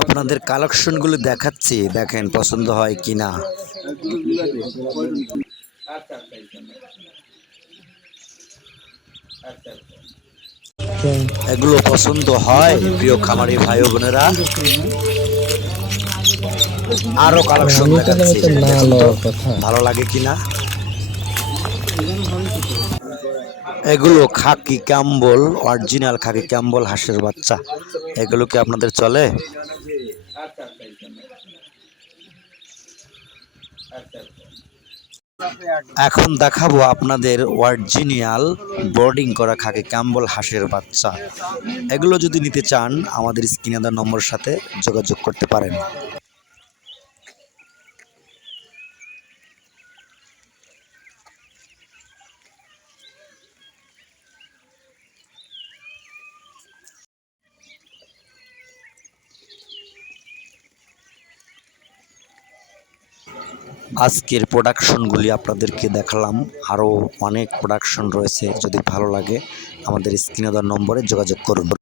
আপনাদের কালেকশনগুলো দেখাচ্ছি, দেখেন পছন্দ হয় কিনা। এগুলো পছন্দ হয় প্রিয় খামারি ভাই ও বোনেরা। আরো কালেকশন দেখাচ্ছি, দেখুন তো ভালো লাগে কিনা। এগুলো খাকি ক্যাম্বল, অরিজিনাল খাকি ক্যাম্বল হাঁসের বাচ্চা। এগুলো কি আপনাদের চলে? এখন দেখাবো আপনাদের অরিজিনাল বোর্ডিং করা খাকি ক্যাম্বল হাঁসের বাচ্চা। এগুলো যদি নিতে চান আমাদের স্ক্রিনে দেওয়া নম্বরের সাথে যোগাযোগ করতে পারেন। আজকের প্রোডাকশনগুলি আপনাদেরকে দেখালাম, আরও অনেক প্রোডাকশন রয়েছে। যদি ভালো লাগে আমাদের স্ক্রিনে দেওয়া নম্বরে যোগাযোগ করুন।